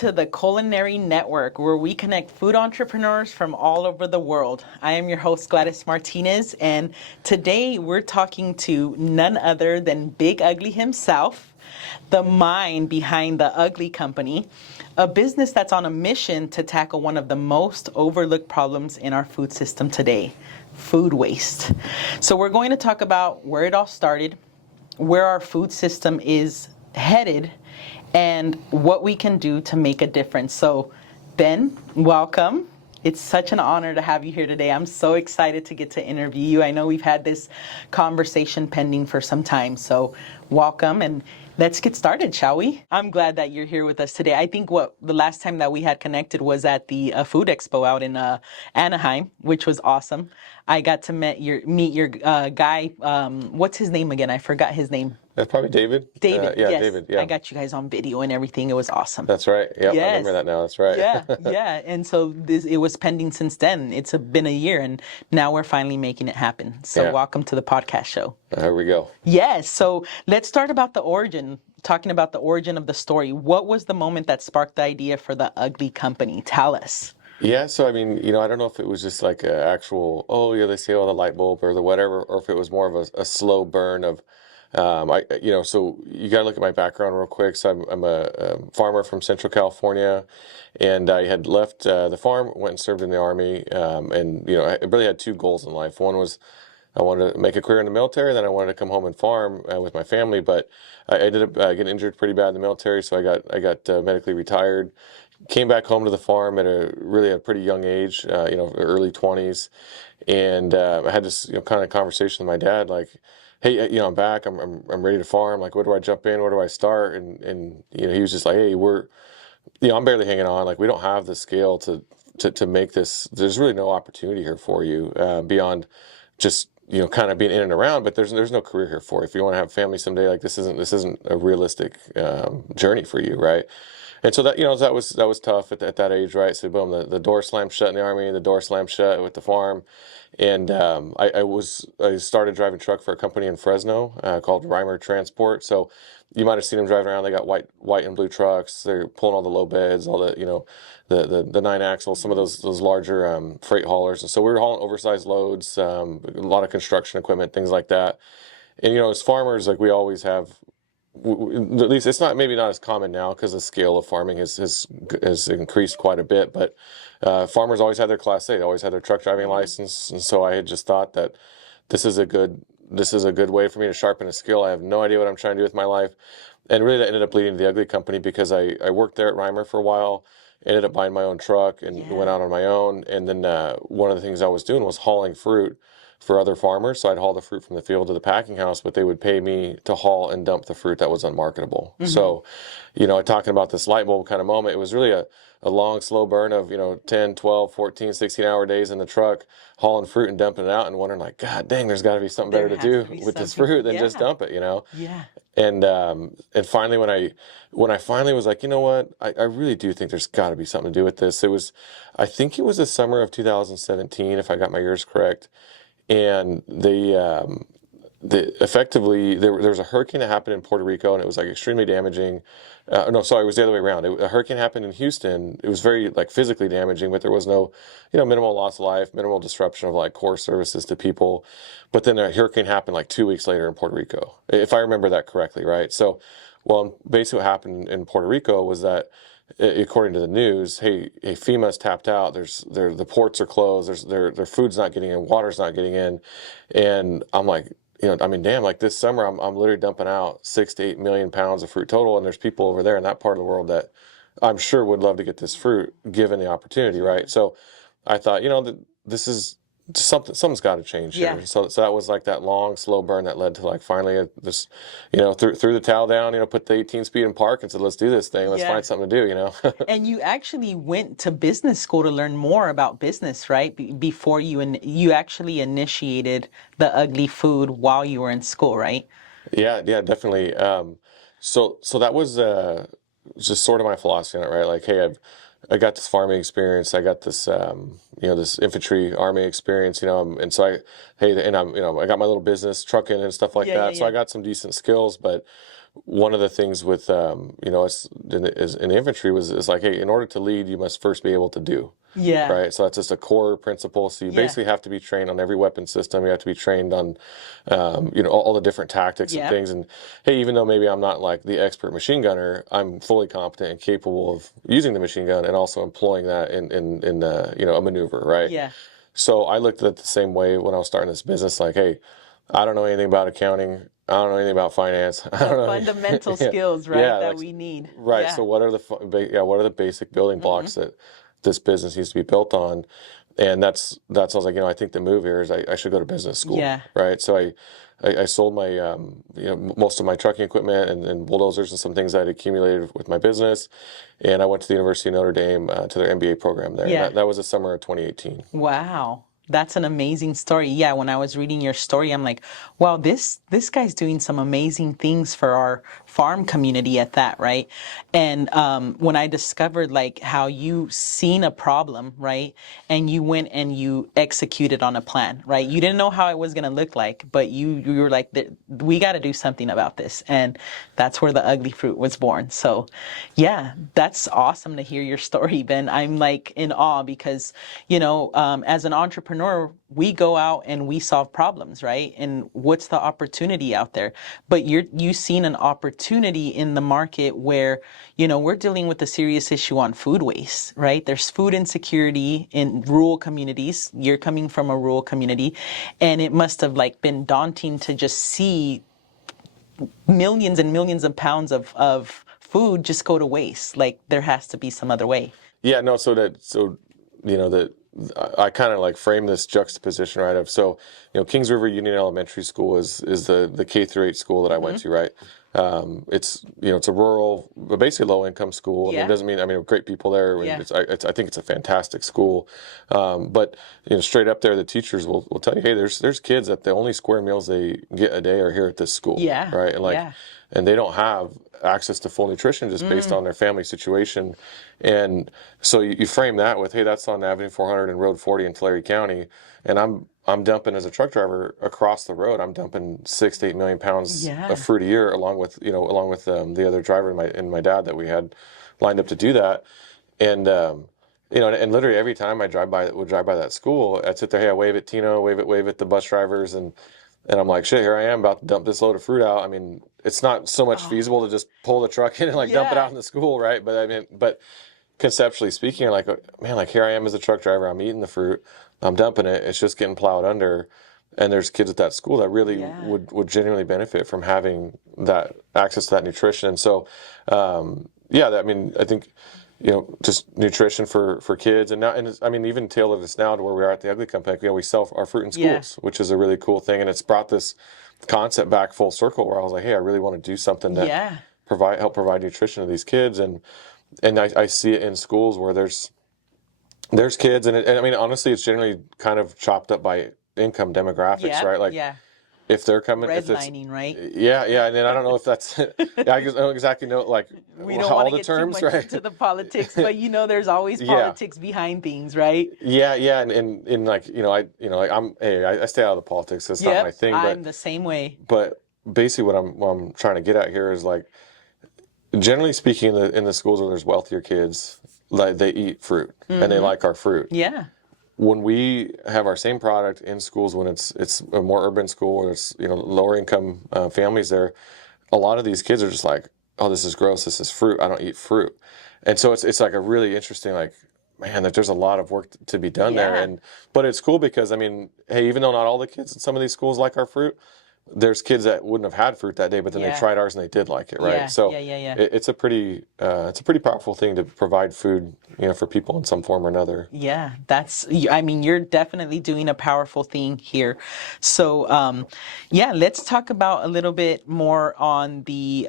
to the Culinary Network, where we connect food entrepreneurs from all over the world. I am your host, Gladys Martinez, and today we're talking to none other than Big Ugly himself, the mind behind the Ugly Company, a business that's on a mission to tackle one of the most overlooked problems in our food system today, food waste. So we're going to talk about where it all started, where our food system is headed, and what we can do to make a difference. So, Ben, welcome. It's such an honor to have you here today. I'm so excited to get to interview you. I know we've had this conversation pending for some time, so welcome, and let's get started, shall we? I'm glad that you're here with us today. I think the last time that we had connected was at the Food Expo out in Anaheim, which was awesome. I got to meet your guy. What's his name again? I forgot his name. That's probably David. David, Yeah, yes. David, yeah. I got you guys on video and everything. It was awesome. That's right. Yeah, Yes. I remember that now. That's right. Yeah. And so it was pending since then. It's been a year, and now we're finally making it happen. So welcome to the podcast show. There we go. Yes. So let's start about talking about the origin of the story. What was the moment that sparked the idea for the Ugly Company? Tell us. Yeah, so I mean, I don't know if it was just like an actual, they say, the light bulb or the whatever, or if it was more of a slow burn of, so you got to look at my background real quick. So I'm a farmer from Central California, and I had left the farm, went and served in the Army, and I really had two goals in life. One was I wanted to make a career in the military, then I wanted to come home and farm with my family, but I ended up getting injured pretty bad in the military, so I got medically retired. Came back home to the farm at a pretty young age, early 20s, and I had this kind of conversation with my dad, like, hey, I'm back, I'm ready to farm. Like, where do I jump in? Where do I start? And he was just like, hey, I'm barely hanging on. Like, we don't have the scale to make this. There's really no opportunity here for you beyond just kind of being in and around. But there's no career here for you. If you want to have a family someday, like this isn't a realistic journey for you, right? And so that that was tough at that age, right? So boom, the door slammed shut in the Army, the door slammed shut with the farm, and I started driving truck for a company in Fresno called Reimer Transport. So you might have seen them driving around. They got white and blue trucks. They're pulling all the low beds, all the the 9-axle, some of those larger freight haulers. And so we were hauling oversized loads, a lot of construction equipment, things like that. And as farmers, like we always have. At least it's maybe not as common now because the scale of farming has increased quite a bit. But farmers always had their Class A, they always had their truck driving license, and so I had just thought that this is a good way for me to sharpen a skill. I have no idea what I'm trying to do with my life, and really that ended up leading to the Ugly Company because I worked there at Reimer for a while, ended up buying my own truck and went out on my own, and then one of the things I was doing was hauling fruit for other farmers. So I'd haul the fruit from the field to the packing house, but they would pay me to haul and dump the fruit that was unmarketable. Mm-hmm. So, talking about this light bulb kind of moment, it was really a long, slow burn of, 10, 12, 14, 16-hour days in the truck, hauling fruit and dumping it out and wondering like, God dang, there's got to be something better to do with this fruit than just dump it, Yeah. And finally, when I finally was like, you know what, I really do think there's got to be something to do with this. I think it was the summer of 2017, if I got my years correct. And effectively there was a hurricane that happened in Puerto Rico, and it was like extremely damaging. It was the other way around. A hurricane happened in Houston. It was very physically damaging, but there was no, minimal loss of life, minimal disruption of core services to people. But then a hurricane happened 2 weeks later in Puerto Rico, if I remember that correctly, right? So, basically what happened in Puerto Rico was that, according to the news, hey, FEMA's tapped out. The ports are closed. Their food's not getting in, water's not getting in, and I'm like, damn, this summer I'm literally dumping out 6 to 8 million pounds of fruit total, and there's people over there in that part of the world that I'm sure would love to get this fruit given the opportunity, right? So I thought, this is something's got to change here. Yeah. So that was that long, slow burn that led to finally this, threw the towel down, put the 18 speed in park and said, let's do this thing. Let's find something to do, And you actually went to business school to learn more about business, right? Before you actually initiated the Ugly Food while you were in school, right? Yeah, definitely. So that was just sort of my philosophy on it, right? Hey, I got this farming experience. I got this, this infantry army experience, and so I got my little business trucking and stuff like Yeah, yeah, that. So I yeah. got some decent skills, but one of the things with, us in the infantry is like, hey, in order to lead, you must first be able to do. Yeah. Right, so that's just a core principle. So you Yeah. basically have to be trained on every weapon system. You have to be trained on, all the different tactics and Yeah. things. And hey, even though maybe I'm not like the expert machine gunner, I'm fully competent and capable of using the machine gun and also employing that in a maneuver. Right. Yeah. So I looked at it the same way when I was starting this business. Like, hey, I don't know anything about accounting. I don't know anything about finance. I The don't know. fundamental Yeah, skills, right, yeah, that like we need. right. Yeah. So what are what are the basic building blocks that this business needs to be built on? And I was like, I think the move here is I should go to business school, Yeah. right? So I sold my most of my trucking equipment and bulldozers and some things I had accumulated with my business, and I went to the University of Notre Dame to their MBA program there. And Yeah. that was the summer of 2018. Wow. That's an amazing story. Yeah, when I was reading your story, I'm like, wow, this guy's doing some amazing things for our farm community at that, right? And when I discovered like how you seen a problem, right, and you went and you executed on a plan, right? You didn't know how it was gonna look like, but you were like, we got to do something about this, and that's where the ugly fruit was born. So, yeah, that's awesome to hear your story, Ben. I'm like in awe because, as an entrepreneur, we go out and we solve problems, right? And what's the opportunity out there? But you've seen an opportunity in the market where, we're dealing with a serious issue on food waste, right? There's food insecurity in rural communities. You're coming from a rural community, and it must have like been daunting to just see millions and millions of pounds of food just go to waste. Like there has to be some other way. Yeah, no, that I kind of like frame this juxtaposition, right? Kings River Union Elementary School is the K through 8 school that I went to, right? It's a rural, but basically low income school. I mean, it Yeah. doesn't mean, great people there. I mean, Yeah. I think it's a fantastic school. But straight up there, the teachers will tell you, hey, there's kids that the only square meals they get a day are here at this school, Yeah. right? And Yeah. and they don't have access to full nutrition just based on their family situation. And so you frame that with, hey, that's on Avenue 400 and Road 40 in Tulare County, and I'm dumping as a truck driver across the road. I'm dumping 6 to 8 million pounds Yeah. of fruit a year, along with the other driver and my dad that we had lined up to do that. And and literally every time I would drive by that school, I'd sit there, hey, I wave at Tino, wave at the bus drivers, and I'm like, shit, here I am about to dump this load of fruit out. I mean, it's not so much feasible to just pull the truck in and like dump it Yeah. out in the school, right? But conceptually speaking, like, man, like here I am as a truck driver, I'm eating the fruit, I'm dumping it, it's just getting plowed under. And there's kids at that school that really Yeah. would genuinely benefit from having that access to that nutrition. And so, I think, just nutrition for kids. And now, even tailor this now to where we are at the Ugly Company, we sell our fruit in Yeah. schools, which is a really cool thing. And it's brought this concept back full circle where I was like, hey, I really want to do something that Yeah. help provide nutrition to these kids. And I see it in schools where there's kids, and honestly, it's generally kind of chopped up by income demographics, Yeah. right? Like Yeah. if they're coming, if it's Redlining, right? yeah, and then I don't know if that's I don't exactly know like We don't all want to the get terms, too much right? into the politics, but there's always Yeah. politics behind things, right? Yeah, and like I stay out of the politics. It's not my thing, I'm the same way. but basically what I'm trying to get at here is like, generally speaking, in the schools where there's wealthier kids, like they eat fruit and they like our fruit. Yeah. When we have our same product in schools, when it's a more urban school or it's lower income families there, a lot of these kids are just like, oh, this is gross, this is fruit, I don't eat fruit. And so it's like a really interesting, like, man, that there's a lot of work to be done there. Yeah. But it's cool because hey, even though not all the kids in some of these schools like our fruit, there's kids that wouldn't have had fruit that day, but then they tried ours and they did like it, right? Yeah. So Yeah. it's a pretty powerful thing to provide food, for people in some form or another. Yeah, you're definitely doing a powerful thing here. So, let's talk about a little bit more on the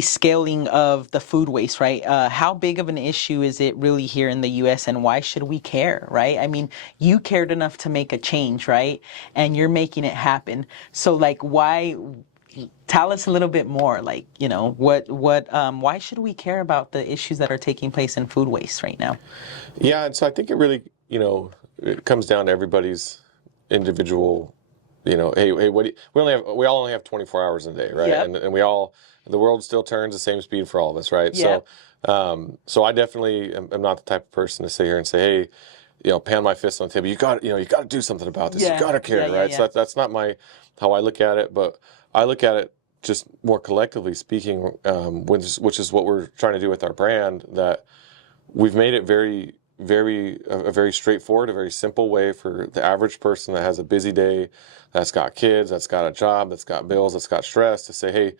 scaling of the food waste, right? How big of an issue is it really here in the U.S. and why should we care, right? I mean, you cared enough to make a change, right? And you're making it happen. So, like, why? tell us a little bit more, like, why should we care about the issues that are taking place in food waste right now? Yeah, and so I think it really, it comes down to everybody's individual, hey, we all only have 24 hours a day, right? Yep. And the world still turns the same speed for all of us, right? Yep. So I definitely am not the type of person to sit here and say, hey, pound my fist on the table. You got to do something about this. Yeah. You got to care, Yeah, right? yeah. So that's not how I look at it, but I look at it just more collectively speaking, which is what we're trying to do with our brand, that we've made it a very straightforward, a very simple way for the average person that has a busy day, that's got kids, that's got a job, that's got bills, that's got stress, to say, hey,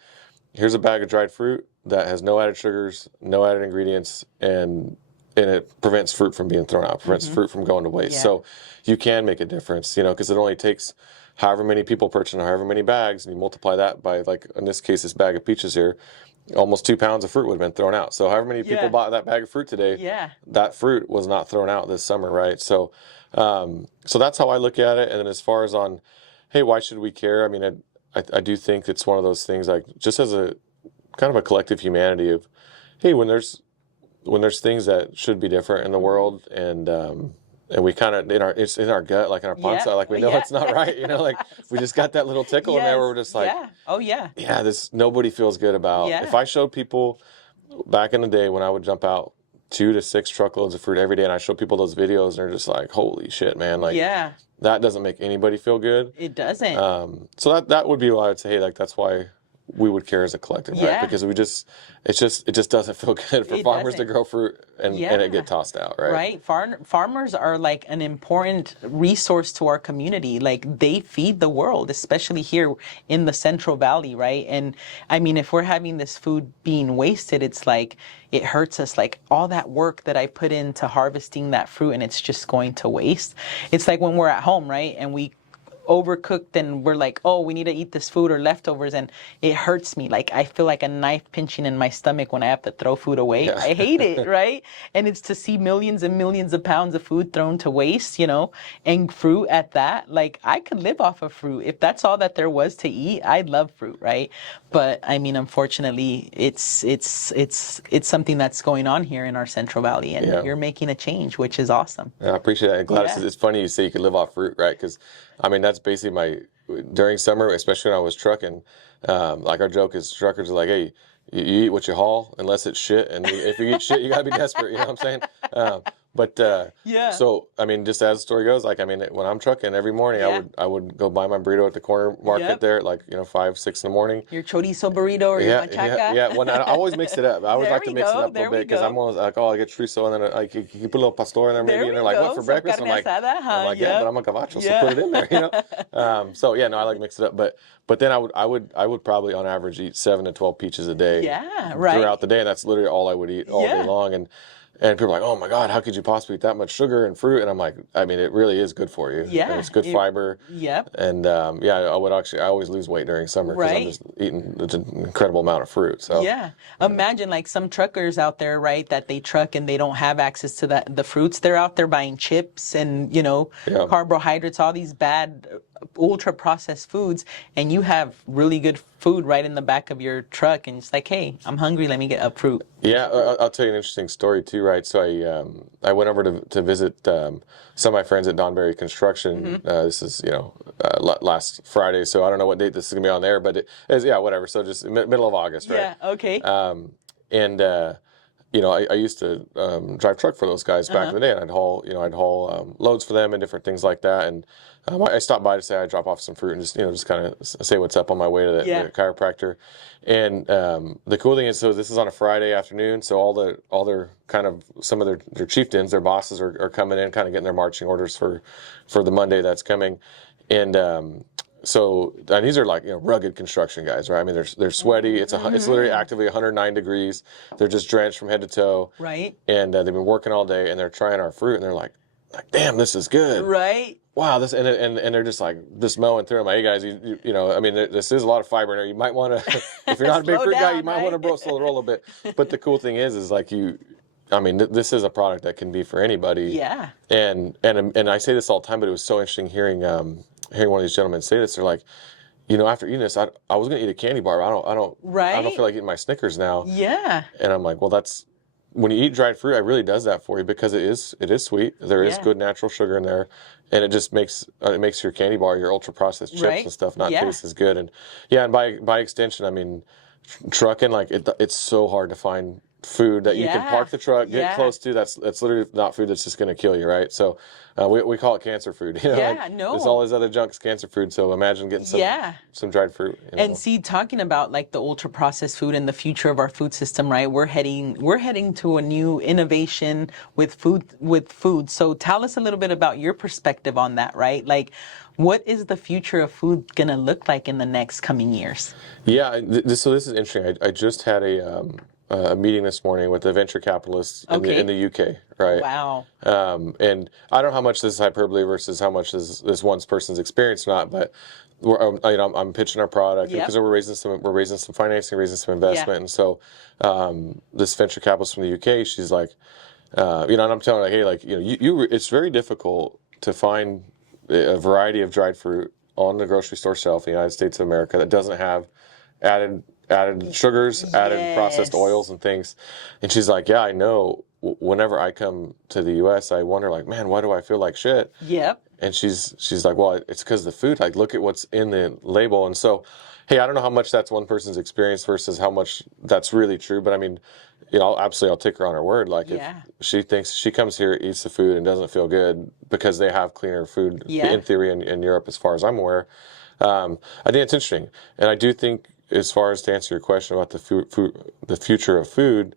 here's a bag of dried fruit that has no added sugars, no added ingredients, and it prevents fruit from being thrown out, prevents fruit from going to waste. Yeah. So you can make a difference, because it only takes however many people purchasing however many bags, and you multiply that by, like in this case, this bag of peaches here, almost 2 pounds of fruit would have been thrown out. So however many people bought that bag of fruit today, that fruit was not thrown out this summer, right? So, so that's how I look at it. And then as far as on, hey, why should we care? I mean, I do think it's one of those things, like, just as a kind of a collective humanity of, hey, when there's things that should be different in the world, and we kind of it's in our gut, like in our panza, like we know it's not right, like we just got that little tickle in there where we're just like, nobody feels good about. If I showed people back in the day when I would jump out 2 to 6 truckloads of fruit every day, and I show people those videos, and they're just like, holy shit, man, like that doesn't make anybody feel good. It doesn't. So that would be why I would say, hey, like, that's why we would care as a collective, right? Because it just doesn't feel good for farmers to grow fruit and it get tossed out, right? Right. Farmers are like an important resource to our community. Like, they feed the world, especially here in the Central Valley, right? And I mean, if we're having this food being wasted, it's like, it hurts us. Like, all that work that I put into harvesting that fruit, and it's just going to waste. It's like when we're at home, right? And we overcooked and we're like, oh, we need to eat this food or leftovers, and it hurts me. Like, I feel like a knife pinching in my stomach when I have to throw food away. I hate it, right? And it's to see millions and millions of pounds of food thrown to waste, and fruit at that. Like, I could live off of fruit. If that's all that there was to eat, I'd love fruit, right? But I mean, unfortunately, it's something that's going on here in our Central Valley, and you're making a change, which is awesome. Yeah, I appreciate that. And Gladys, it's funny you say you could live off fruit, right? Because I mean, that's basically during summer, especially when I was trucking, like, our joke is, truckers are like, hey, you eat what you haul, unless it's shit. And if you eat shit, you gotta be desperate, you know what I'm saying? So, I mean, just as the story goes, like, I mean, when I'm trucking every morning, I would go buy my burrito at the corner market there at, like, 5, 6 in the morning. Your chorizo burrito or your machaca? Yeah. Well, I always mix it up. I always like to mix it up a little bit, because I'm always like, oh, I get chorizo, and then like, you put a little pastor in there maybe, and they're like, what, for breakfast? I'm like, yeah, but I'm a cavacho, so put it in there, So yeah, no, I like to mix it up, but then I would probably on average eat 7 to 12 peaches a day. Throughout the day, and that's literally all I would eat all day long. And people are like, oh my God, how could you possibly eat that much sugar and fruit? And I'm like, I mean, it really is good for you. Yeah. And it's good fiber. Yep. And I always lose weight during summer, because I'm just eating an incredible amount of fruit. So yeah. Imagine, like, some truckers out there, right, that they truck and they don't have access to the fruits. They're out there buying chips and, carbohydrates, all these bad ultra processed foods, and you have really good food right in the back of your truck, and it's like, hey, I'm hungry, let me get a fruit. Yeah, I'll tell you an interesting story too, right? So I went over to visit some of my friends at Donberry Construction. This is last Friday, so I don't know what date this is gonna be on there, but it is, whatever. So just middle of August, right? Yeah. Okay. I used to drive truck for those guys back in the day, and I'd haul loads for them and different things like that. And I stopped by to say I'd drop off some fruit and just kind of say what's up on my way to the chiropractor. And the cool thing is, so this is on a Friday afternoon, so all their kind of, some of their chieftains, their bosses are coming in, kind of getting their marching orders for the Monday that's coming. And and these are like, rugged construction guys, right? I mean, they're sweaty. It's literally actively 109 degrees. They're just drenched from head to toe. Right. And they've been working all day, and they're trying our fruit, and they're like, damn, this is good. Right. Wow, this, and they're just like, just mowing through them. Hey guys, I mean, this is a lot of fiber in there. You might want to, if you're not a big fruit guy, you might want to slow the roll a bit. But the cool thing is like this is a product that can be for anybody. Yeah. And I say this all the time, but it was so interesting hearing one of these gentlemen say this. They're like, after eating this, I was gonna eat a candy bar. I don't Right? feel like eating my Snickers now. Yeah. And I'm like, well, that's when you eat dried fruit, it really does that for you because it is sweet. There is Yeah. good natural sugar in there, and it makes your candy bar, your ultra processed chips Right? and stuff, not Yeah. taste as good. And yeah, and by extension, I mean, trucking, like it's so hard to find food that you can Yeah. park the truck, get Yeah. close to. That's literally not food that's just going to kill you, right? So we call it cancer food. Like Yeah. there's all No. this other junk's cancer food. So imagine getting Yeah. some dried fruit. And see, talking about like the ultra processed food and the future of our food system, right? We're heading to a new innovation with food. So tell us a little bit about your perspective on that, right? Like, what is the future of food gonna look like in the next coming years? Yeah, so this is interesting. I just had a meeting this morning with the venture capitalists in Okay. the UK, right? Wow. And I don't know how much this is hyperbole versus how much this one person's experience or not, but I'm pitching our product Yep. because we're raising some financing, raising some Yeah. investment, and so this venture capitalist from the UK, she's like, and I'm telling her, like, hey, like, it's very difficult to find a variety of dried fruit on the grocery store shelf in the United States of America that doesn't have added sugars, added processed Yes. oils and things. And she's like, yeah, I know. Whenever I come to the U.S., I wonder, like, man, why do I feel like shit? Yep. And she's like, well, it's because of the food. Like, look at what's in the label. And so, hey, I don't know how much that's one person's experience versus how much that's really true. But I mean, I'll take her on her word. Like, if Yeah. she thinks she comes here, eats the food, and doesn't feel good because they have cleaner food Yeah. in theory in Europe, as far as I'm aware, I think it's interesting. And I do think, as far as to answer your question about the future of food,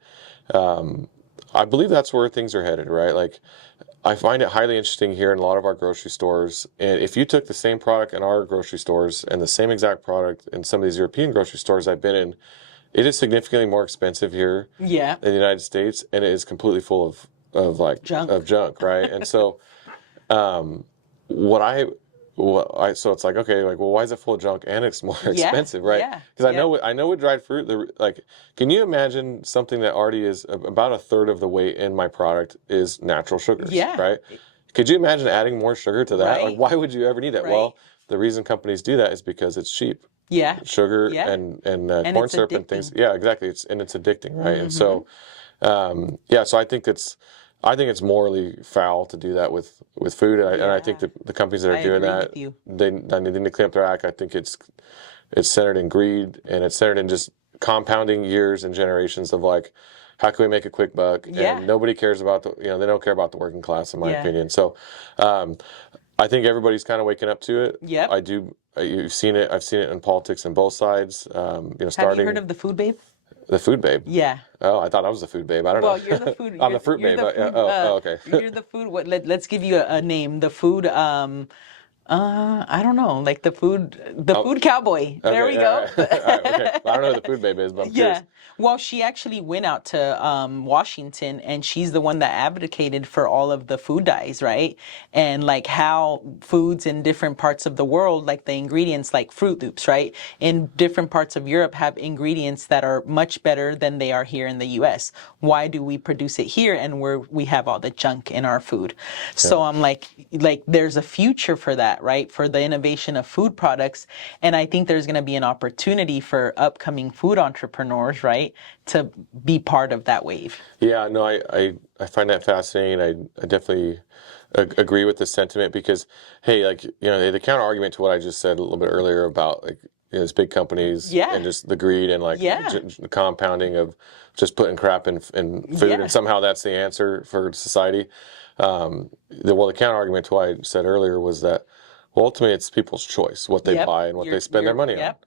I believe that's where things are headed, right? Like, I find it highly interesting here in a lot of our grocery stores. And if you took the same product in our grocery stores and the same exact product in some of these European grocery stores I've been in, it is significantly more expensive here Yeah. in the United States, and it is completely full Junk. of junk, right? And so, um, what I so it's like, okay, like, well, why is it full of junk and it's more Yeah. expensive, right? Yeah. Because Yeah. I know with dried fruit, like, can you imagine something that already is about a third of the weight in my product is natural sugars, Yeah. right? Could you imagine adding more sugar to that? Like, Right. why would you ever need that? Right. Well, the reason companies do that is because it's cheap. Yeah. Sugar Yeah. and And corn it's syrup and things. addicting. Yeah, exactly. It's addicting, right? And so, yeah. So I think it's morally foul to do that with food, and I think Yeah. that the companies that are I doing agree that, with you. they need to clean up their act. I think it's centered in greed, and it's centered in just compounding years and generations of, like, how can we make a quick buck? Yeah. And nobody cares about they don't care about the working class, in my Yeah. opinion. So, um, I think everybody's kind of waking up to it. Yep. I do. You've seen it. I've seen it in politics on both sides. Have you Starting heard of the food babe? the food babe. Yeah. Oh, I thought I was the food babe. I don't Well, know. you're the food. I'm the fruit You're babe. the Yeah. food. Oh, okay. You're the food. Let's give you a name. The food. I don't know. Like the Oh, food cowboy. There okay. we Yeah, go. all right. All right. Okay. I don't know who the food babe is, but I'm Yeah. curious. Well, she actually went out to Washington, and she's the one that advocated for all of the food dyes, right? And like how foods in different parts of the world, like the ingredients, like Fruit Loops, right? In different parts of Europe have ingredients that are much better than they are here in the US. Why do we produce it here and we have all the junk in our food? So I'm like there's a future for that, right? For the innovation of food products. And I think there's going to be an opportunity for upcoming food entrepreneurs, right? To be part of that wave. Yeah. No, I find that fascinating. I definitely agree with the sentiment because, hey, like, the counter argument to what I just said a little bit earlier about, like, these big companies Yeah. and just the greed and, like, Yeah. the compounding of just putting crap in food, Yeah. and somehow that's the answer for society. The counter argument to what I said earlier was that, well, ultimately it's people's choice what they Yep. buy and what they spend their money on. Yep.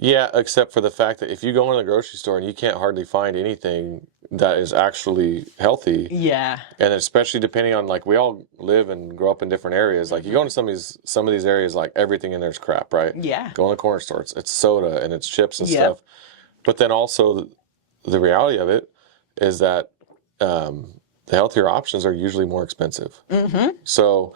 Yeah, except for the fact that if you go into the grocery store and you can't hardly find anything that is actually healthy, Yeah. and especially depending on, like, we all live and grow up in different areas. Like, you go into some of these areas, like, everything in there's crap, right? Yeah. Go in the corner store, it's soda and it's chips and Yep. stuff. But then also the reality of it is that the healthier options are usually more expensive. So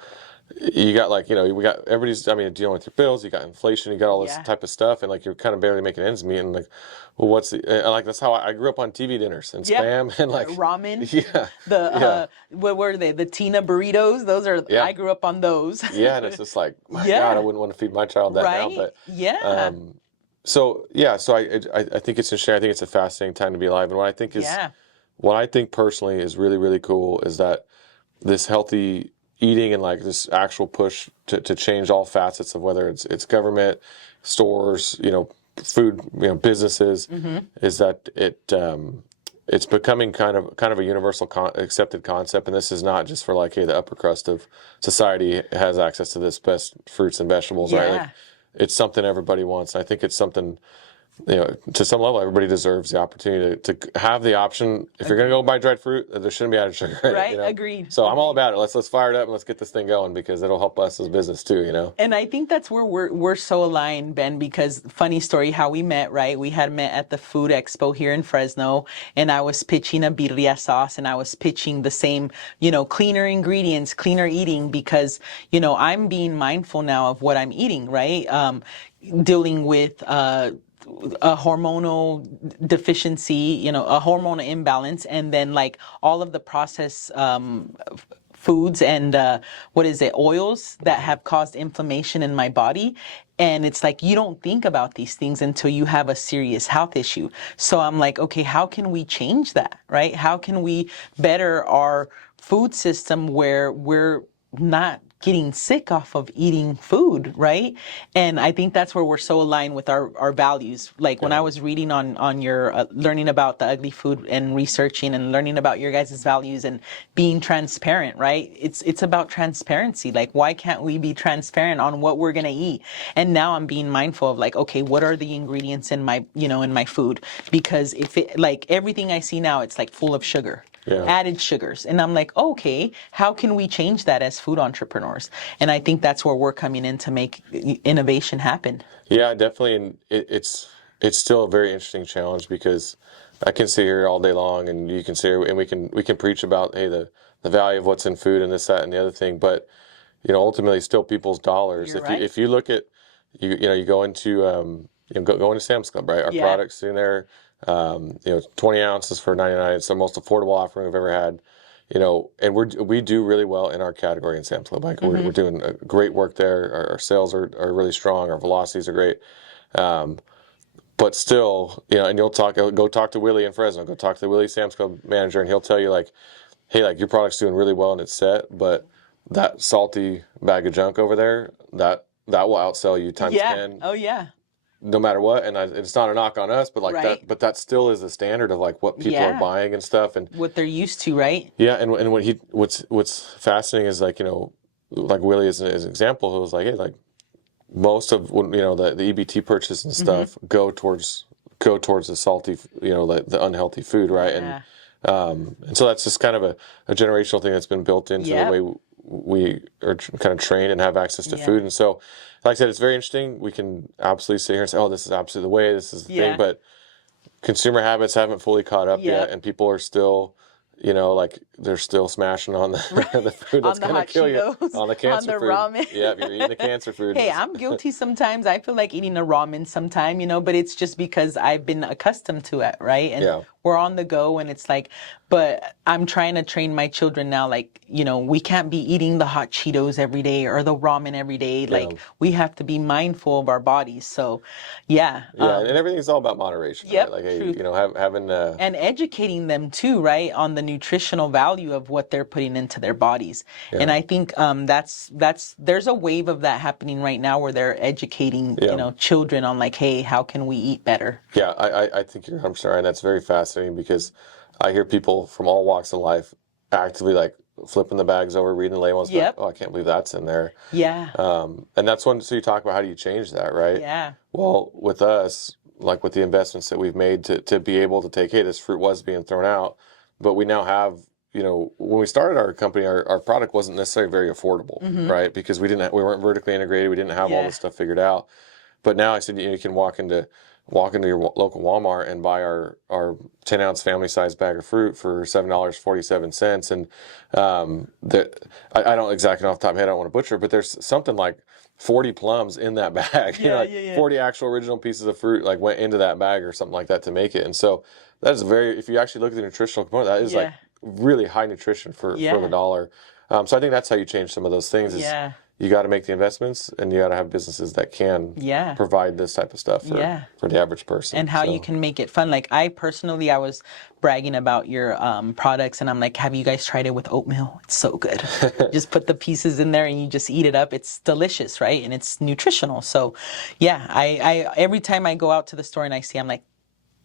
you got like, we got everybody's, I mean, dealing with your bills, you got inflation, you got all this Yeah. type of stuff, and like you're kind of barely making ends meet, and like, well, what's the, and like that's how I grew up on TV dinners and Yeah. Spam and like, Ramen. yeah, The yeah, what were they? The Tina burritos. Those are yeah, I grew up on those. yeah, and it's just like, my God, I Yeah. wouldn't want to feed my child that now, Right? but, Yeah. um, so yeah, so I think it's interesting. I think it's a fascinating time to be alive, and Yeah. what I think personally is really really cool is that this healthy eating and like this actual push to change all facets of whether it's government, stores, food, businesses, Mm-hmm. is that it's becoming kind of a universal accepted concept, and this is not just for like, hey, the upper crust of society has access to this best fruits and vegetables, right? Like Yeah. it's something everybody wants. And I think it's something, to some level, everybody deserves the opportunity to have the option. If you're going to Agreed. go buy dried fruit, there shouldn't be added sugar in it, Right? Agreed. So I'm all Agreed. about it. Let's fire it up and let's get this thing going because it'll help us as business too. And I think that's where we're so aligned, Ben, because funny story how we met, right? We had met at the food expo here in Fresno, and I was pitching a birria sauce, and I was pitching the same, cleaner ingredients, cleaner eating, because, I'm being mindful now of what I'm eating, right? Dealing with a hormonal deficiency, a hormonal imbalance, and then like all of the processed foods and what is it, oils that have caused inflammation in my body. And it's like you don't think about these things until you have a serious health issue. So I'm like, okay, how can we change that, right? How can we better our food system where we're not getting sick off of eating food, right? And I think that's where we're so aligned with our values. Like when I Yeah. was reading on your learning about the ugly food and researching and learning about your guys' values and being transparent, right? It's about transparency. Like why can't we be transparent on what we're gonna eat? And now I'm being mindful of like, okay, what are the ingredients in my in my food? Because if it like everything I see now, it's like full of sugar, Yeah. added sugars. And I'm like, okay, how can we change that as food entrepreneurs? And I think that's where we're coming in to make innovation happen. Yeah, definitely. And it's still a very interesting challenge because I can sit here all day long and you can sit here and we can preach about, hey, the value of what's in food and this, that, and the other thing. But, ultimately still people's dollars. You're If you right. if you look at you go into go into Sam's Club, right? Our Yeah. products in there, 20 ounces for 99. It's the most affordable offering we've ever had. And we do really well in our category in Sam's Club. Like we're doing great work there. Our sales are really strong. Our velocities are great. Um, but still, and go talk to Willie in Fresno. Go talk to the Willie Sam's Club manager, and he'll tell you like, hey, like your product's doing really well and it's set, but that salty bag of junk over there, that will outsell you times Yeah. 10 Oh yeah. no matter what. And it's not a knock on us, but like Right. that still is the standard of like what people are Yeah. buying and stuff. And What they're used to, right? yeah, and what's fascinating is like, like Willie is an example. It was like, hey, like most of the EBT purchase and stuff go towards the salty, the unhealthy food, right? Yeah. And so that's just kind of a generational thing that's been built into the Yep. way we are kind of trained and have access to Yeah. food. And so, like I said, it's very interesting. We can absolutely sit here and say, oh, this is absolutely the way, this is the Yeah. thing. But consumer habits haven't fully caught up Yep. yet, and people are still, like they're still smashing on the, the food that's On the going to hot kill you, Cheetos, on the cancer on the food. ramen. Yeah, you're eating the cancer food. Hey, I'm guilty sometimes. I feel like eating a ramen sometime, but it's just because I've been accustomed to it, right? And Yeah. we're on the go and it's like, but I'm trying to train my children now, like, we can't be eating the hot Cheetos every day or the ramen every day. Like, we have to be mindful of our bodies. So, yeah. Yeah, and everything's all about moderation, Yep, right? Like, hey, truth. having And educating them too, right, on the nutritional value of what they're putting into their bodies. And I think that's there's a wave of that happening right now where they're educating children on like, hey, how can we eat better? Yeah, I think I'm sorry, and that's very fascinating because I hear people from all walks of life actively like flipping the bags over, reading the labels, like, Yep. oh, I can't believe that's in there. Yeah. And that's when, so you talk about how do you change that, right? Yeah. Well, with us, like with the investments that we've made to be able to take, hey, this fruit was being thrown out, but we now have, when we started our company, our product wasn't necessarily very affordable, right? Because we weren't vertically integrated, we didn't have all Yeah. this stuff figured out. But now I said, you can walk into your local Walmart and buy our 10-ounce family size bag of fruit for $7.47. And I don't exactly off the top of my head, I don't want to butcher, but there's something like 40 plums in that bag. Yeah, like yeah, yeah. 40 actual original pieces of fruit like went into that bag or something like that to make it. And so that is if you actually look at the nutritional component, that is like really high nutrition for the dollar. So I think that's how you change some of those things is you got to make the investments, and you got to have businesses that can provide this type of stuff for the average person. And how you can make it fun. Like I was bragging about your products, and I'm like, have you guys tried it with oatmeal? It's so good. Just put the pieces in there and you just eat it up. It's delicious, right? And it's nutritional. So yeah, I every time I go out to the store and I see, I'm like,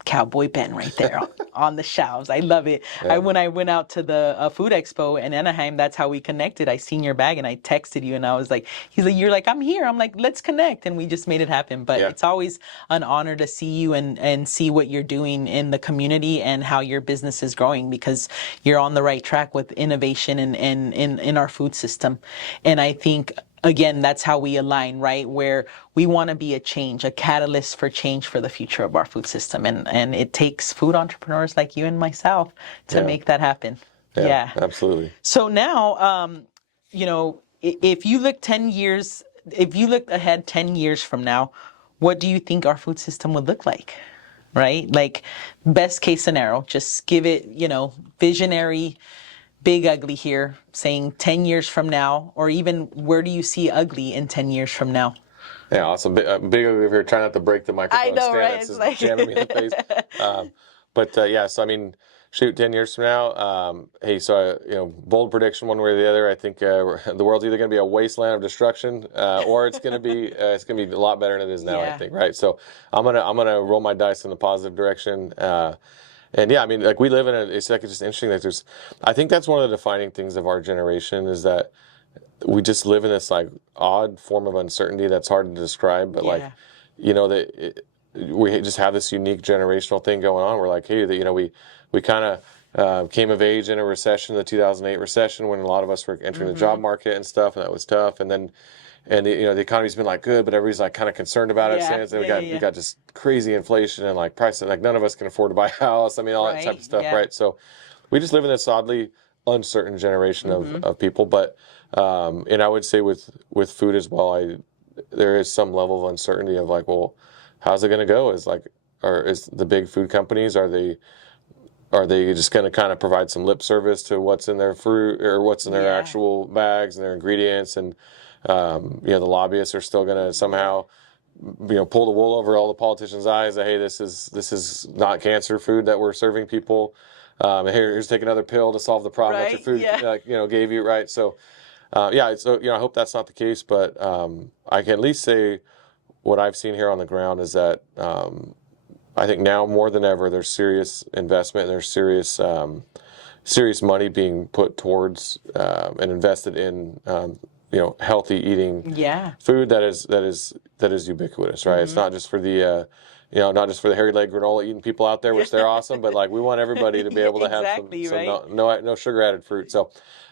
cowboy Ben right there on the shelves. I love it. Yeah. When I went out to the food expo in Anaheim, that's how we connected. I seen your bag and I texted you and I was like, you're like, I'm here. I'm like, let's connect. And we just made it happen. But it's always an honor to see you and see what you're doing in the community and how your business is growing, because you're on the right track with innovation and in our food system. And I think, again, that's how we align, right? Where we want to be a catalyst for change for the future of our food system. And it takes food entrepreneurs like you and myself to make that happen. Yeah, absolutely. So now, if you look ahead 10 years from now, what do you think our food system would look like? Right? Like best case scenario, just give it, visionary, big ugly here, saying 10 years from now, or even where do you see ugly in 10 years from now? Yeah, awesome. Big ugly over here, trying not to break the microphone. I know, stand. right? It's just like jamming me in the face. So I mean, shoot, 10 years from now, hey, so bold prediction one way or the other. I think the world's either going to be a wasteland of destruction, or it's going to be a lot better than it is now. I think, right? So I'm gonna roll my dice in the positive direction. And yeah, I mean, like we live in it's like it's just interesting that I think that's one of the defining things of our generation is that we just live in this like odd form of uncertainty that's hard to describe, but we just have this unique generational thing going on. We're like, hey, we kind of came of age in a recession, the 2008 recession, when a lot of us were entering the job market and stuff, and that was tough. And then the economy's been like good, but everybody's like kind of concerned about it since. And we got just crazy inflation and like prices, like none of us can afford to buy a house. I mean, all that type of stuff, right? So we just live in this oddly uncertain generation of people. But and I would say with food as well, there is some level of uncertainty of like, well, how's it going to go? Is the big food companies, are they just going to kind of provide some lip service to what's in their fruit or what's in their actual bags and their ingredients, and the lobbyists are still going to somehow pull the wool over all the politicians' eyes that, hey, this is not cancer food that we're serving people. Here's take another pill to solve the problem that your food gave you, right? So I hope that's not the case, but I can at least say what I've seen here on the ground is that I think now more than ever there's serious investment, there's serious money being put towards and invested in healthy eating food that is ubiquitous, right? It's not just for the not just for the hairy leg granola eating people out there, which they're awesome, but like we want everybody to be able to have some no sugar added fruit. So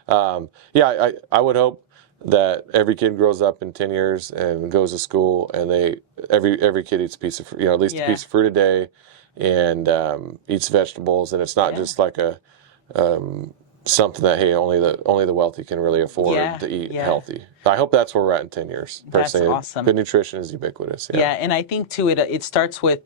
I would hope that every kid grows up in 10 years and goes to school, and every kid eats a piece of at least a piece of fruit a day, and eats vegetables, and it's not just like a something that, hey, only the wealthy can really afford to eat healthy. I hope that's where we're at in 10 years. Personally. That's awesome. Good nutrition is ubiquitous. Yeah, and I think too it starts with,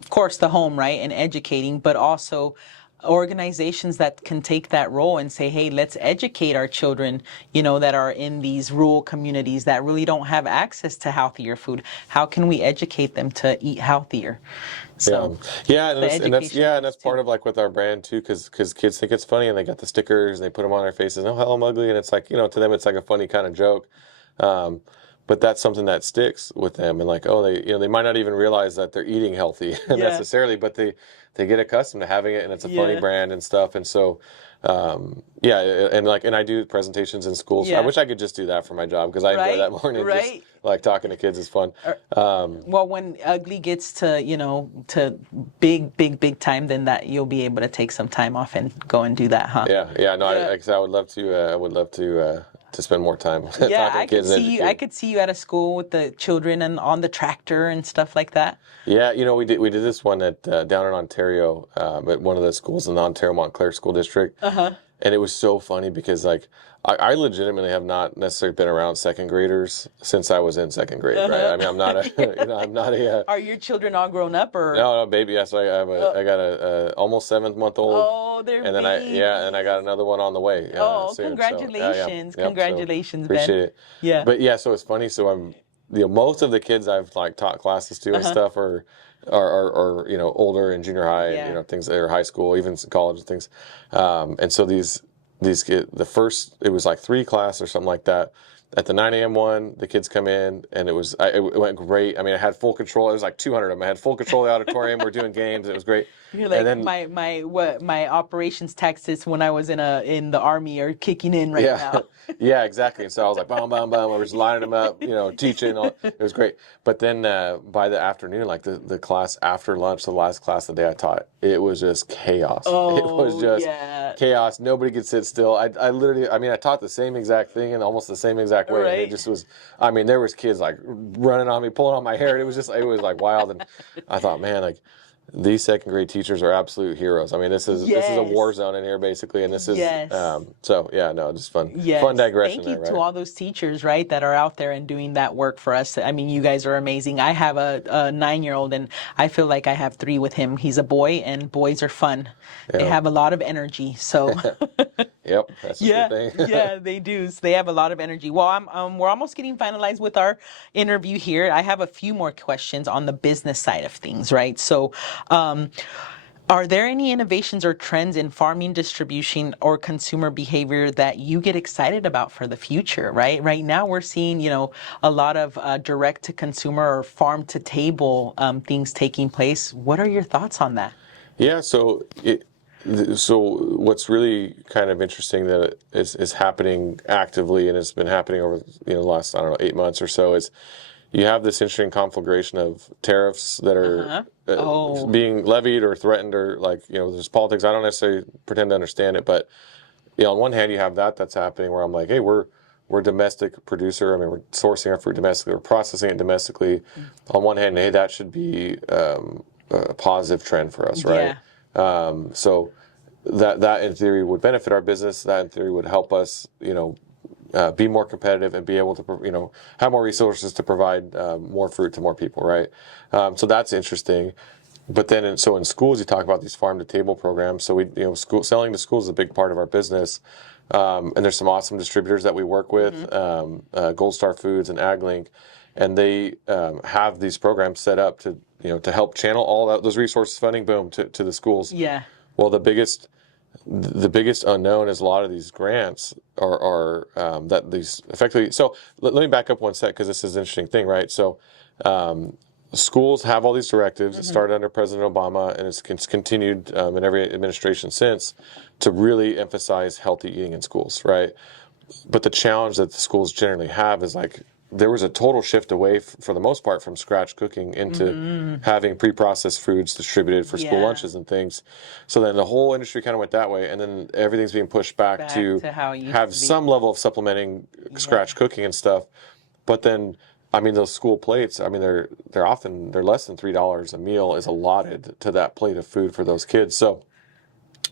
of course, the home, right, and educating, but also organizations that can take that role and say, hey, let's educate our children, that are in these rural communities that really don't have access to healthier food. How can we educate them to eat healthier? So and that's part of like with our brand too, because kids think it's funny and they got the stickers and they put them on their faces. Oh, hell, I'm ugly, and it's like to them it's like a funny kind of joke. But that's something that sticks with them, and like, oh, they might not even realize that they're eating healthy necessarily, but they get accustomed to having it, and it's a funny brand and stuff. And so, and I do presentations in schools. So I wish I could just do that for my job, because I enjoy that more than just like talking to kids is fun. Well, when ugly gets to to big time, then that you'll be able to take some time off and go and do that, huh? I would love to. to spend more time Yeah, talking to kids and I educating. could see you at a school with the children and on the tractor and stuff like that. Yeah, we did this one at down in Ontario, at one of the schools in the Ontario Montclair School District, Uh-huh. and it was so funny because like I legitimately have not necessarily been around second graders since I was in second grade, right? Uh-huh. I mean, I'm not a I'm not a Are your children all grown up or? no, no, baby. Yes, Uh, I got a almost 7 month old, oh, they're and then I got babies. another one on the way Oh, soon. So yeah, congratulations. yep. So Congratulations, Ben. appreciate it. Yeah. But yeah, so it's funny. So most of the kids I've like taught classes to and Uh-huh. stuff are older in junior high and Yeah. things or high school, even college and things. And so these kids, it was like 3 class or something like that. At the 9 a.m. one, the kids come in, and it went great. I mean, I had full control. It was like 200 of them. I had full control of the auditorium. We're doing games. It was great. You're And like then, my operations Texas when I was in the army are kicking in right yeah, now. yeah, exactly. And so I was like, bam, bam, bam. I was lining them up, teaching. It was great. But then by the afternoon, like the class after lunch, the last class of the day I taught, it was just chaos. It was Oh, just yeah. chaos. Nobody could sit still. I literally, I mean, I taught the same exact thing in almost the same exact way. And it Right. just was, I mean, there was kids like running on me, pulling on my hair. And it was like wild. And I thought, man, like, these second grade teachers are absolute heroes. I mean, this is a war Yes. zone in here basically, and this is Yes. so yeah, no, just fun Yes. digression Thank you there, to right? all those teachers, right, that are out there and doing that work for us. I mean, you guys are amazing. I have a 9-year-old, and I feel like I have three with him. He's a boy, and boys are fun. They Yeah, have a lot of energy. So, yep, that's a sure yeah, thing. yeah, they do. So they have a lot of energy. Well, we're almost getting finalized with our interview here. I have a few more questions on the business side of things, right? So, are there any innovations or trends in farming distribution or consumer behavior that you get excited about for the future, right? Right now we're seeing, a lot of direct to consumer or farm to table things taking place. What are your thoughts on that? Yeah, so what's really kind of interesting that is happening actively and has been happening over the last, I don't know, 8 months or so is you have this interesting conflagration of tariffs that are Uh-huh. Oh, being levied or threatened, or like there's politics. I don't necessarily pretend to understand it, but on one hand you have that's happening where I'm like, hey, we're a domestic producer. I mean, we're sourcing our fruit domestically, we're processing it domestically. On one hand, hey, that should be a positive trend for us, right? yeah. So that in theory would benefit our business. That in theory would help us, be more competitive and be able to, have more resources to provide more fruit to more people, right? So that's interesting. But then, in schools, you talk about these farm to table programs. So selling to schools is a big part of our business. And there's some awesome distributors that we work with, Gold Star Foods and AgLink, and they have these programs set up to help channel all those resources funding, boom, to the schools. Yeah. Well, the biggest unknown is a lot of these grants are that these effectively. So let me back up one sec because this is an interesting thing, right? So schools have all these directives. It started under President Obama, and it's continued in every administration since to really emphasize healthy eating in schools, right? But the challenge that the schools generally have is like there was a total shift away for the most part from scratch cooking into having pre-processed foods distributed for school Yeah. lunches and things. So then the whole industry kind of went that way, and then everything's being pushed back Back to to how it used have to be. some level of supplementing scratch cooking and stuff. But then, I mean, those school plates, I mean, they're often less than $3 a meal is allotted to that plate of food for those kids. So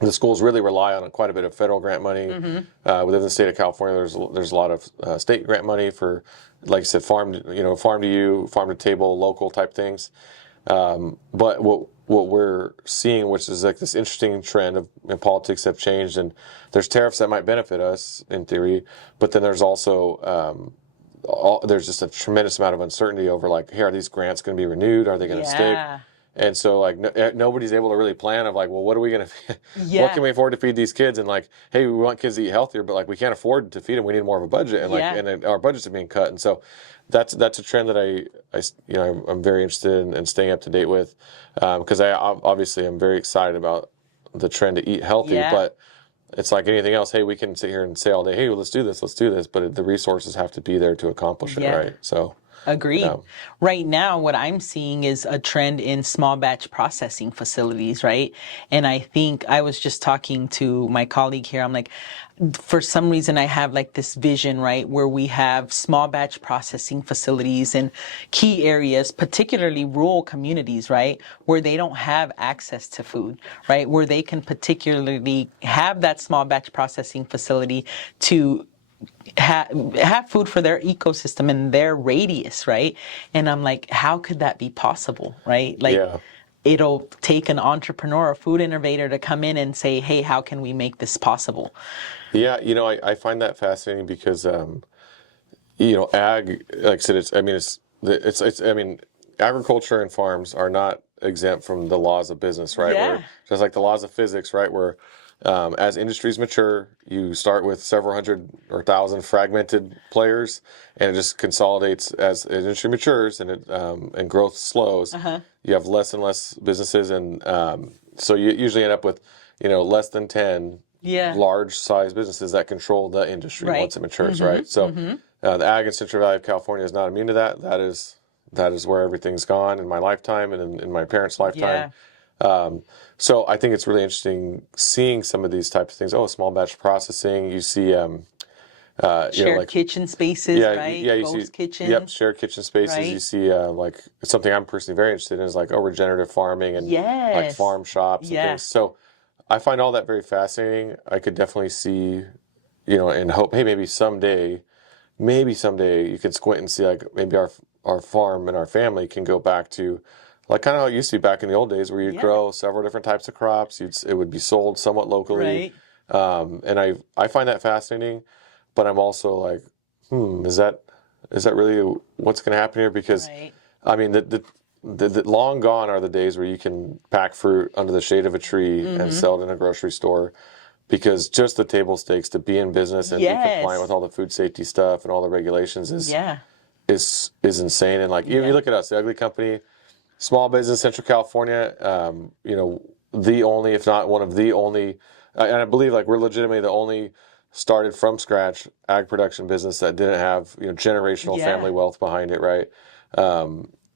the schools really rely on quite a bit of federal grant money. Within the state of California, there's a lot of state grant money for, like I said, farm to you, farm to table, local type things. But what we're seeing, which is like this interesting trend and politics have changed, and there's tariffs that might benefit us in theory, but then there's also there's just a tremendous amount of uncertainty over like, hey, are these grants going to be renewed? Are they going to stick? Yeah. And so, like, nobody's able to really plan of like, well, what are we going to, what Yeah. can we afford to feed these kids? And like, hey, we want kids to eat healthier, but like, we can't afford to feed them. We need more of a budget, and like, Yeah. and our budgets are being cut. And so, that's a trend that I'm very interested in staying up to date with, because I obviously am very excited about the trend to eat healthy, Yeah. but it's like anything else. Hey, we can sit here and say all day, hey, well, let's do this, but the resources have to be there to accomplish it, Yeah. right? So. Agreed. Um, Right now, what I'm seeing is a trend in small batch processing facilities, right? And I think I was just talking to my colleague here. I'm like, for some reason, I have like this vision, right, where we have small batch processing facilities in key areas, particularly rural communities, right, where they don't have access to food, right, where they can particularly have that small batch processing facility to have food for their ecosystem and their radius, right? And I'm like, how could that be possible, right? Like, yeah. it'll take an entrepreneur, a food innovator to come in and say, hey, how can we make this possible? Yeah, I find that fascinating because ag, like I said, I mean, agriculture and farms are not exempt from the laws of business, right? Where Yeah. just like the laws of physics, right? Where as industries mature, you start with several hundred or thousand fragmented players, and it just consolidates as the industry matures and growth slows. Uh-huh. You have less and less businesses, and so you usually end up with less than 10 Yeah. large size businesses that control the industry Right. once it matures, right? So the ag in Central Valley of California is not immune to that. That is where everything's gone in my lifetime and in my parents' lifetime. So I think it's really interesting seeing some of these types of things. Oh, small batch processing. You see, Shared like kitchen spaces, right? yeah, you Ghost see, kitchens. yep, shared kitchen spaces. Right. You see, like something I'm personally very interested in is like regenerative farming and like Yes. farm shops and Yeah. things. So I find all that very fascinating. I could definitely see, and hope, hey, maybe someday you can squint and see like maybe our farm and our family can go back to like kind of how it used to be back in the old days where you'd Yeah. grow several different types of crops. It would be sold somewhat locally. Right. And I find that fascinating, but I'm also like, is that really what's going to happen here? Because Right. I mean, the long gone are the days where you can pack fruit under the shade of a tree and sell it in a grocery store, because just the table stakes to be in business and be compliant Yes. with all the food safety stuff and all the regulations Yeah. is insane. And like you Yeah. look at us, the Ugly Company, small business, Central California, the only, if not one of the only, and I believe like we're legitimately the only started from scratch ag production business that didn't have generational Yeah. family wealth behind it, right?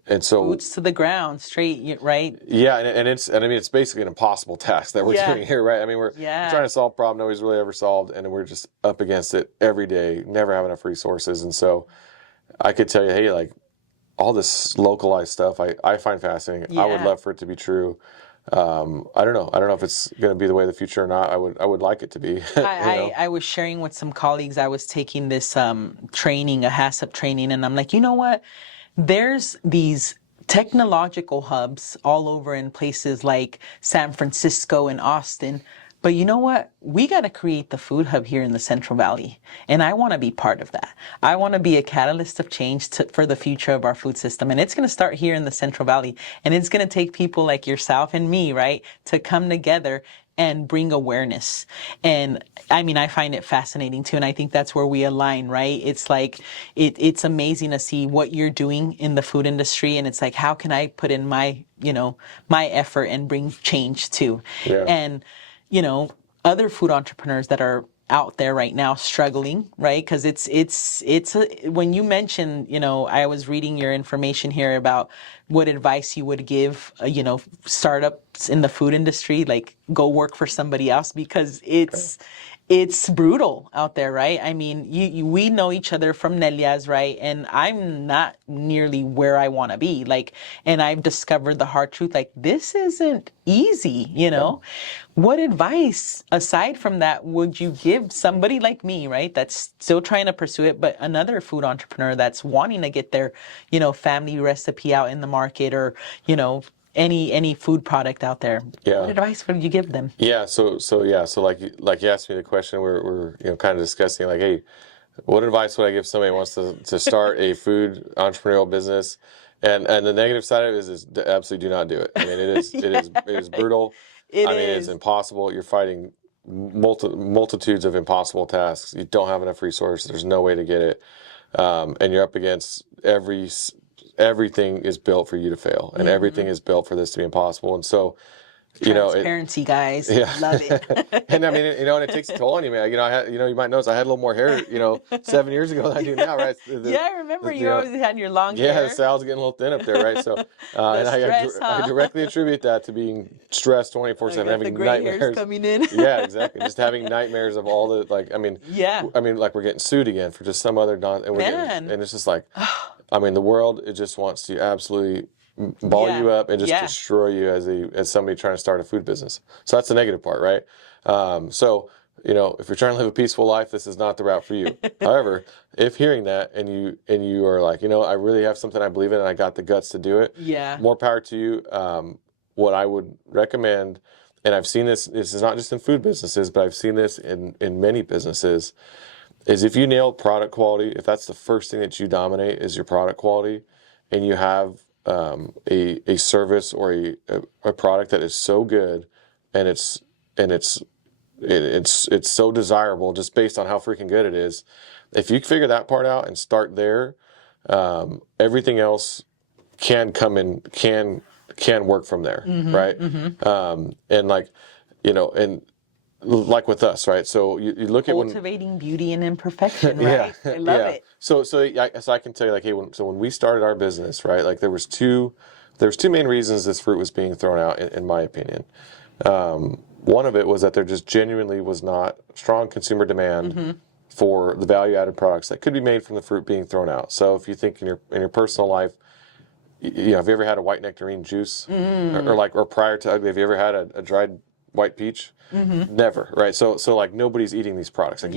And so Boots to the ground, straight, right? yeah, and I mean it's basically an impossible task that we're Yeah. doing here, right? I mean we're Yeah. trying to solve a problem nobody's really ever solved, and we're just up against it every day, never have enough resources, and so I could tell you, hey, like all this localized stuff, I find fascinating. I would Yeah. love for it to be true. I don't know. I don't know if it's going to be the way of the future or not. I would like it to be. I was sharing with some colleagues. I was taking this training, a HACCP training, and I'm like, you know what? There's these technological hubs all over in places like San Francisco and Austin. But you know what? We got to create the food hub here in the Central Valley. And I want to be part of that. I want to be a catalyst of change for the future of our food system. And it's going to start here in the Central Valley. And it's going to take people like yourself and me, right, to come together and bring awareness. And I mean, I find it fascinating too. And I think that's where we align, right? It's like, it's amazing to see what you're doing in the food industry. And it's like, how can I put in my effort and bring change too? Yeah. And, other food entrepreneurs that are out there right now struggling, right? Because when you mention, I was reading your information here about what advice you would give, startups in the food industry, like go work for somebody else, because it's brutal out there, right? I mean, we know each other from Nelia's, right? And I'm not nearly where I want to be. Like, and I've discovered the hard truth, like, this isn't easy, What advice, aside from that, would you give somebody like me, right, that's still trying to pursue it, but another food entrepreneur that's wanting to get their, family recipe out in the market, or, any food product out there? Yeah. What advice would you give them? Yeah. So like you asked me the question, we're kind of discussing like, hey, what advice would I give somebody who wants to start a food entrepreneurial business? And the negative side of it is absolutely do not do it. I mean, it is brutal. I mean, it's impossible. You're fighting multitudes of impossible tasks. You don't have enough resources. There's no way to get it, and you're up against everything is built for you to fail, and everything is built for this to be impossible. And so, Transparency, guys. Yeah. Love it. And I mean, and it takes a toll on you, man. You might notice I had a little more hair, 7 years ago than I do now, right? Yeah, I remember you always had your long Yeah, the hair. saddle's getting a little thin up there, right? So, and stress, I huh? directly attribute that to being stressed 24/7, Got the having gray hairs nightmares. coming in. Yeah, exactly. Just having nightmares of all the Yeah. like we're getting sued again for just some other and Man. and it's just like, the world, it just wants to absolutely ball Yeah. you up and just Yeah. destroy you as somebody trying to start a food business. So that's the negative part, right? So if you're trying to live a peaceful life, this is not the route for you. However, if hearing that and you are like, I really have something I believe in and I got the guts to do it, Yeah. more power to you. What I would recommend, and I've seen this is not just in food businesses, but I've seen this in many businesses, is if you nail product quality, if that's the first thing that you dominate is your product quality, and you have a service or a product that is so good, and it's so desirable just based on how freaking good it is. If you figure that part out and start there, everything else can come in, can work from there, right? And and like with us, right? So you look at Cultivating beauty and imperfection, right? I love it. So I can tell you, like, hey, when we started our business, right? Like there was two main reasons this fruit was being thrown out, in my opinion. One of it was that there just genuinely was not strong consumer demand for the value-added products that could be made from the fruit being thrown out. So if you think in your personal life, have you ever had a white nectarine juice, or prior to ugly, have you ever had a dried white peach? Never, right? So like nobody's eating these products. Like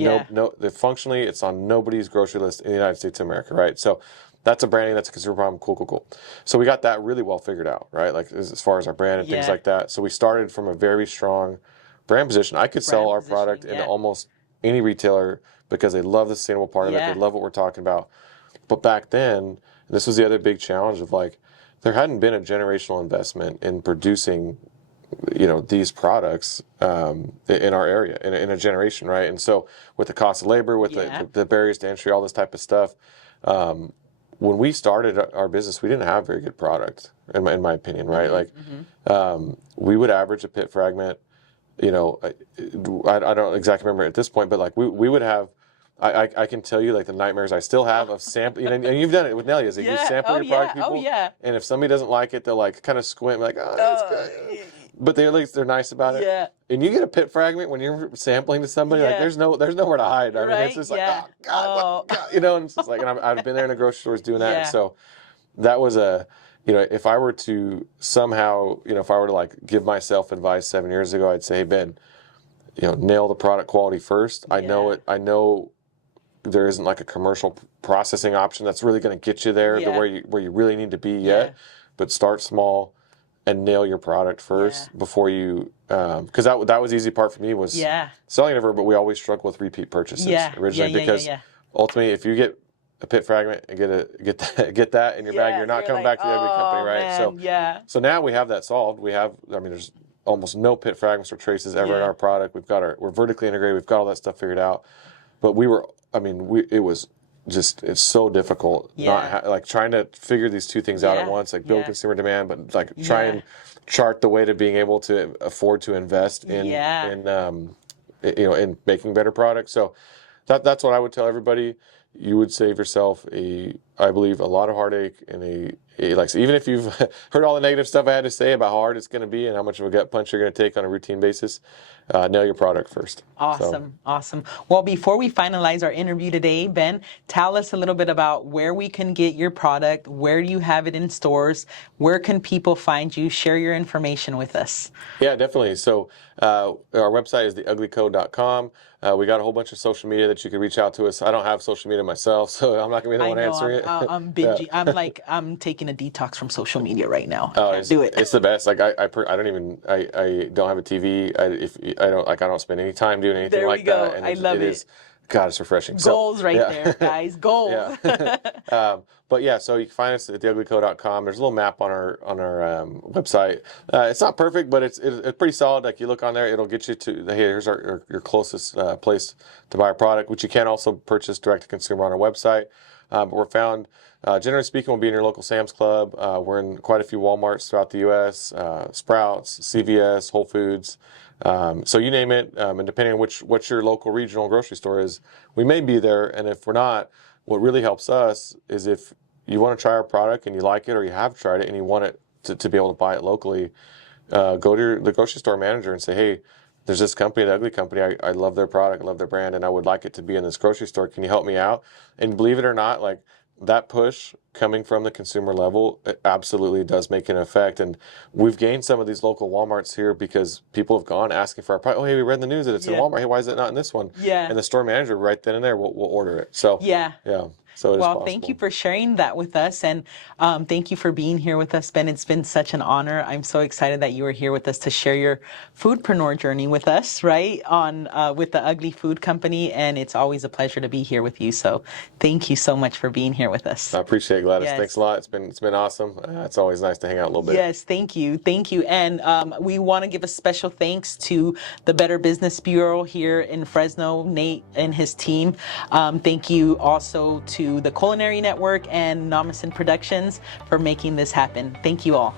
functionally, it's on nobody's grocery list in the United States of America, right? So that's a branding, that's a consumer problem. Cool. So we got that really well figured out, right? Like as far as our brand and things like that. So we started from a very strong brand position. I could sell our product into almost any retailer because they love the sustainable part of it. They love what we're talking about. But back then, this was the other big challenge of like, there hadn't been a generational investment in producing these products in our area in a generation, right? And so with the cost of labor, with the barriers to entry, all this type of stuff, when we started our business, we didn't have very good product, in my opinion, right? We would average a pit fragment, I don't exactly remember at this point, but like we would have, I can tell you like the nightmares I still have of sampling, and you've done it with Nelly, is that you sample your product to people, and if somebody doesn't like it, they'll like kind of squint, like, oh, that's good. But they're nice about it. Yeah. And you get a pit fragment when you're sampling to somebody, like there's nowhere to hide. I mean, it's just like, oh God, what, God, and it's just like, and I've been there in the grocery stores doing that. And so that was if I were to somehow, if I were to like give myself advice 7 years ago, I'd say, hey, Ben, nail the product quality first. I know there isn't like a commercial processing option that's really going to get you there to where you really need to be yet, but start small and nail your product first before you, because that was the easy part for me, was selling it everywhere, but we always struggle with repeat purchases originally, because ultimately if you get a pit fragment and get that in your bag, you're not coming back to the ugly company, right? Man, so now we have that solved. There's almost no pit fragments or traces ever in our product. We're vertically integrated. We've got all that stuff figured out. But it was just, it's so difficult trying to figure these two things out at once, like build consumer demand, but like try and chart the way to being able to afford to invest in in making better products. So that's what I would tell everybody. You would save yourself I believe, a lot of heartache and like, so even if you've heard all the negative stuff I had to say about how hard it's going to be and how much of a gut punch you're going to take on a routine basis, nail your product first. Awesome. Well, before we finalize our interview today, Ben, tell us a little bit about where we can get your product, where do you have it in stores, where can people find you, share your information with us. Yeah, definitely. So our website is theuglyco.com. We got a whole bunch of social media that you can reach out to us. I don't have social media myself, so I'm not going to be the one answering it. I'm binging. I'm taking a detox from social media right now. Do it. It's the best. Like I don't have a TV. I don't spend any time doing anything there like we go. that. And I love it. God, it's refreshing. Goals there, guys. Goals. But yeah, so you can find us at theuglyco.com. There's a little map on our website. It's not perfect, but it's pretty solid. Like you look on there, it'll get you to here's your closest place to buy a product, which you can also purchase direct to consumer on our website. But we're found, generally speaking, we'll be in your local Sam's Club. We're in quite a few Walmarts throughout the U.S., Sprouts, CVS, Whole Foods. So you name it, and depending on what your local regional grocery store is, we may be there. And if we're not, what really helps us is if you want to try our product and you like it, or you have tried it and you want it to be able to buy it locally, go to the grocery store manager and say, hey, there's this company, the Ugly Company. I love their product, I love their brand, and I would like it to be in this grocery store. Can you help me out? And believe it or not, like that push coming from the consumer level, it absolutely does make an effect. And we've gained some of these local Walmarts here because people have gone asking for our product. Oh, hey, we read in the news that it's in Walmart. Hey, why is it not in this one? Yeah. And the store manager right then and there will order it. So yeah. So it is Well, possible. thank you for sharing that with us, and thank you for being here with us, Ben. It's been such an honor. I'm so excited that you were here with us to share your foodpreneur journey with us, right, on with the Ugly Food Company, and it's always a pleasure to be here with you. So thank you so much for being here with us. I appreciate it, Gladys. Yes. Thanks a lot. It's been awesome. It's always nice to hang out a little bit. Yes, thank you. And we want to give a special thanks to the Better Business Bureau here in Fresno, Nate and his team. Thank you also to the Culinary Network and Namasan Productions for making this happen. Thank you all.